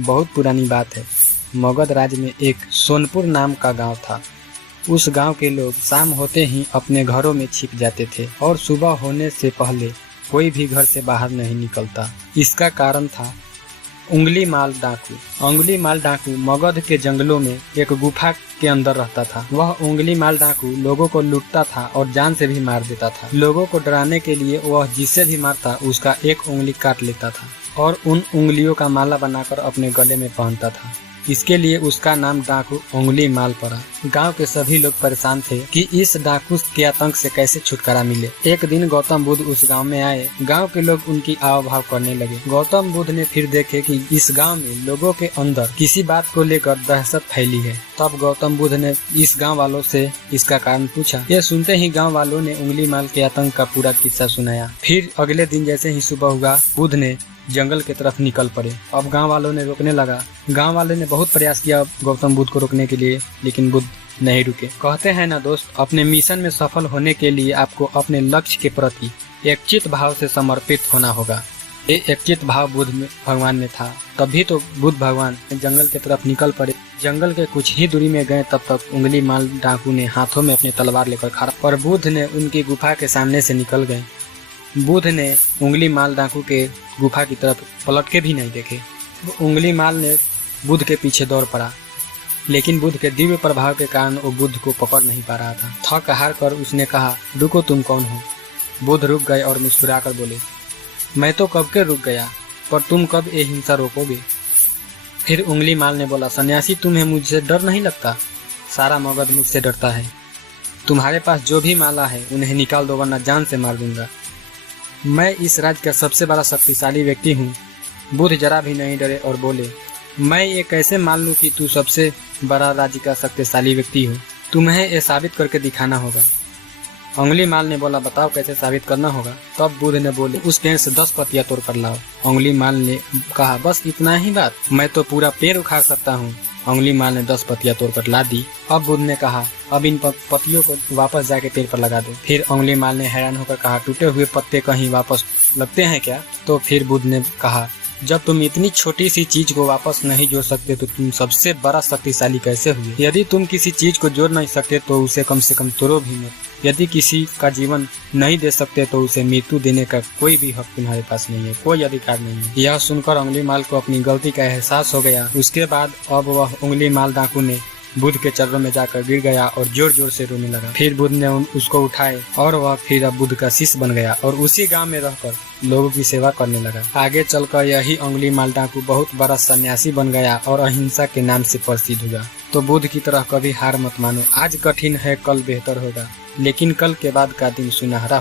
बहुत पुरानी बात है। मगध राज्य में एक सोनपुर नाम का गांव था। उस गांव के लोग शाम होते ही अपने घरों में छिप जाते थे और सुबह होने से पहले कोई भी घर से बाहर नहीं निकलता। इसका कारण था उंगली माल डाकू। उंगली माल डाकू मगध के जंगलों में एक गुफा के अंदर रहता था। वह उंगली माल डाकू लोगों को लूटता था और जान से भी मार देता था। लोगों को डराने के लिए वह जिससे भी मारता उसका एक उंगली काट लेता था और उन उंगलियों का माला बनाकर अपने गले में पहनता था। इसके लिए उसका नाम डाकू उंगली माल पड़ा। गांव के सभी लोग परेशान थे कि इस डाकू के आतंक से कैसे छुटकारा मिले। एक दिन गौतम बुद्ध उस गांव में आए। गांव के लोग उनकी आवभाव करने लगे। गौतम बुद्ध ने फिर देखे कि इस गांव में लोगों के अंदर किसी बात को लेकर दहशत फैली है। तब गौतम बुद्ध ने इस गाँव वालों से इसका कारण पूछा। यह सुनते ही गाँव वालों ने उंगली माल के आतंक का पूरा किस्सा सुनाया। फिर अगले दिन जैसे ही सुबह हुआ, बुद्ध ने जंगल की तरफ निकल पड़े। अब गांव वालों ने रोकने लगा। गांव वालों ने बहुत प्रयास किया गौतम बुद्ध को रोकने के लिए, लेकिन बुद्ध नहीं रुके। कहते हैं ना दोस्त, अपने मिशन में सफल होने के लिए आपको अपने लक्ष्य के प्रति एकचित भाव से समर्पित होना होगा। ये एकचित भाव बुद्ध में भगवान में था, तभी तो बुद्ध भगवान जंगल की तरफ निकल पड़े। जंगल के कुछ ही दूरी में गए तब तक उंगली माल डाकू ने हाथों में अपनी तलवार लेकर खड़ा, और बुद्ध ने उनकी गुफा के सामने से निकल गए। बुद्ध ने उंगली माल डाकू के गुफा की तरफ पलट के भी नहीं देखे। उंगली माल ने बुद्ध के पीछे दौड़ पड़ा, लेकिन बुद्ध के दिव्य प्रभाव के कारण वो बुद्ध को पकड़ नहीं पा रहा था। थक हार कर उसने कहा, रुको, तुम कौन हो? बुद्ध रुक गए और मुस्कुराकर बोले, मैं तो कब के रुक गया, पर तुम कब ये हिंसा रोकोगे? फिर उंगली माल ने बोला, सन्यासी, तुम्हें मुझसे डर नहीं लगता? सारा मगध मुझसे डरता है। तुम्हारे पास जो भी माला है उन्हें निकाल दो, वरना जान से मार दूंगा। मैं इस राज्य का सबसे बड़ा शक्तिशाली व्यक्ति हूँ। बुद्ध जरा भी नहीं डरे और बोले, मैं ये कैसे मान लूँ कि तू सबसे बड़ा राज्य का शक्तिशाली व्यक्ति हो? तुम्हें ये साबित करके दिखाना होगा। उंगली माल ने बोला, बताओ कैसे साबित करना होगा? तब बुद्ध ने बोले, उस पेड़ से 10 पत्तियां तोड़ कर लाओ। उंगली माल ने कहा, बस इतना ही बात? मैं तो पूरा पेड़ उखाड़ सकता हूँ। उंगली माल ने 10 पत्तियां तोड़कर ला दी। अब बुद्ध ने कहा, अब इन पत्तियों को वापस जाके पेड़ पर लगा दो। फिर उंगली माल ने हैरान होकर कहा, टूटे हुए पत्ते कहीं वापस लगते हैं क्या? तो फिर बुद्ध ने कहा, जब तुम इतनी छोटी सी चीज को वापस नहीं जोड़ सकते तो तुम सबसे बड़ा शक्तिशाली कैसे हुए? यदि तुम किसी चीज को जोड़ नहीं सकते तो उसे कम से कम तोड़ो भी मत। यदि किसी का जीवन नहीं दे सकते तो उसे मृत्यु देने का कोई भी हक तुम्हारे पास नहीं है, कोई अधिकार नहीं है। यह सुनकर उंगली माल को अपनी गलती का एहसास हो गया। उसके बाद अब वह उंगली माल डाकू ने बुद्ध के चरणों में जाकर गिर गया और जोर जोर से रोने लगा। फिर बुद्ध ने उसको उठाए और वह फिर अब बुद्ध का शिष्य बन गया और उसी गांव में रहकर लोगों की सेवा करने लगा। आगे चलकर यही उंगली माल डाकू बहुत बड़ा सन्यासी बन गया और अहिंसा के नाम से प्रसिद्ध हुआ। तो बुद्ध की तरह कभी हार मत मानो। आज कठिन है, कल बेहतर होगा, लेकिन कल के बाद का दिन सुनहरा होगा।